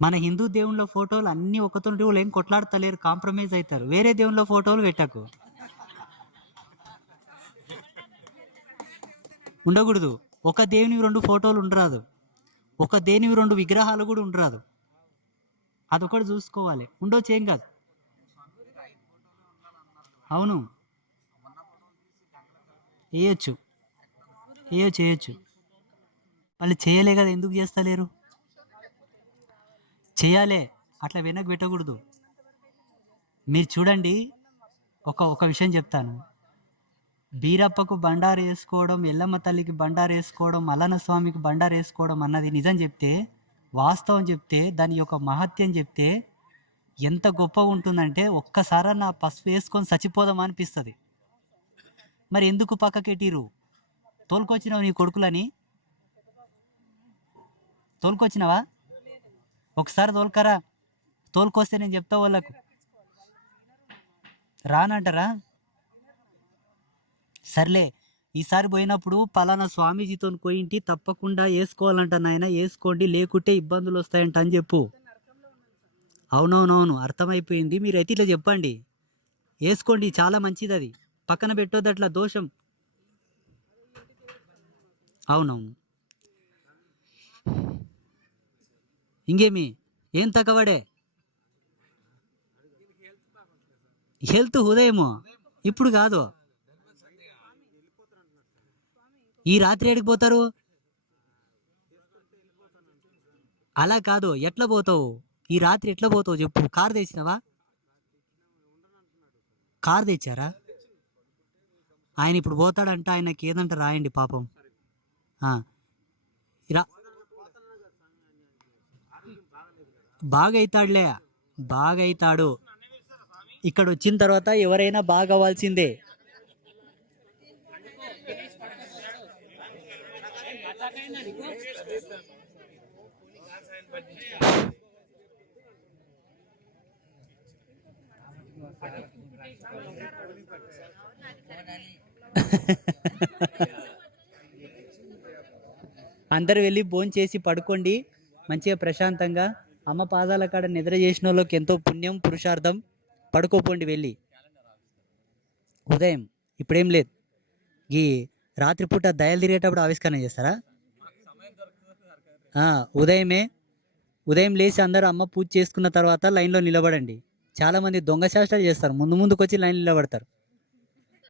మన హిందూ దేవుళ్ళ ఫోటోలు అన్ని ఒకతోటి ఏం కొట్లాడతలేరు, కాంప్రమైజ్ అవుతారు. వేరే దేవుళ్ళ ఫోటోలు పెట్టకు, ఉండకూడదు. ఒక దేవుని రెండు ఫోటోలు ఉండరాదు, ఒక దేవుని రెండు విగ్రహాలు కూడా ఉండరాదు. అదొకటి చూసుకోవాలి. ఉండొచ్చు, ఏం కాదు. అవును, వేయచ్చు, వేయచ్చు, వేయచ్చు. వాళ్ళు చేయలే కదా, ఎందుకు చేస్తలేరు? చేయాలే, అట్లా వెనక్కి పెట్టకూడదు. మీరు చూడండి, ఒక ఒక విషయం చెప్తాను. బీరప్పకు బండారు వేసుకోవడం, ఎల్లమ్మ తల్లికి బండారు వేసుకోవడం, మల్లన్న స్వామికి బండారు వేసుకోవడం అన్నది నిజం చెప్తే, వాస్తవం చెప్తే, దాని యొక్క మహత్యం చెప్తే ఎంత గొప్పగా ఉంటుందంటే ఒక్కసారన్నా పసుపు వేసుకొని చచ్చిపోదాం అనిపిస్తుంది. మరి ఎందుకు పక్కకెట్టిరు? తోలుకొచ్చినావు నీ కొడుకులని? తోలుకొచ్చినావా? ఒకసారి తోలుకరా, తోలుకొస్తే నేను చెప్తా వాళ్ళకు. రానంటారా? సర్లే, ఈసారి పోయినప్పుడు పలానా స్వామీజీతో పోయింటి, తప్పకుండా వేసుకోవాలంట నాయన, వేసుకోండి లేకుంటే ఇబ్బందులు వస్తాయంట అని చెప్పు. అవునవునవును, అర్థమైపోయింది. మీరైతే ఇట్లా చెప్పండి, వేసుకోండి, చాలా మంచిది, అది పక్కన పెట్టొద్దు, అట్లా దోషం. అవునవును. ఇంకేమి, ఏం తగ్గవాడే? హెల్త్ ఉదయము, ఇప్పుడు కాదు. ఈ రాత్రి ఎడికి పోతారు? అలా కాదు, ఎట్లా పోతావు? ఈ రాత్రి ఎట్లా పోతావు చెప్పు. కారు తెచ్చినావా? కారు తెచ్చారా? ఆయన ఇప్పుడు పోతాడంట, ఆయనకి ఏదంట రాయండి పాపం. బాగా అవుతాడులే, బాగా అవుతాడు. ఇక్కడ వచ్చిన తర్వాత ఎవరైనా బాగా అవ్వాల్సిందే. అందరు వెళ్ళి భోంచేసి పడుకోండి మంచిగా ప్రశాంతంగా. అమ్మ పాదాల కాడ నిద్ర చేసిన వాళ్ళకి ఎంతో పుణ్యం, పురుషార్థం. పడుకోపోండి వెళ్ళి. ఉదయం ఇప్పుడేం లేదు, ఈ రాత్రిపూట దయలు తిరిగేటప్పుడు ఆవిష్కరణ చేస్తారా? ఉదయమే, ఉదయం లేచి అందరూ అమ్మ పూజ చేసుకున్న తర్వాత లైన్లో నిలబడండి. చాలామంది దొంగ శాస్త్రాలు చేస్తారు, ముందుకు వచ్చి లైన్ నిలబడతారు.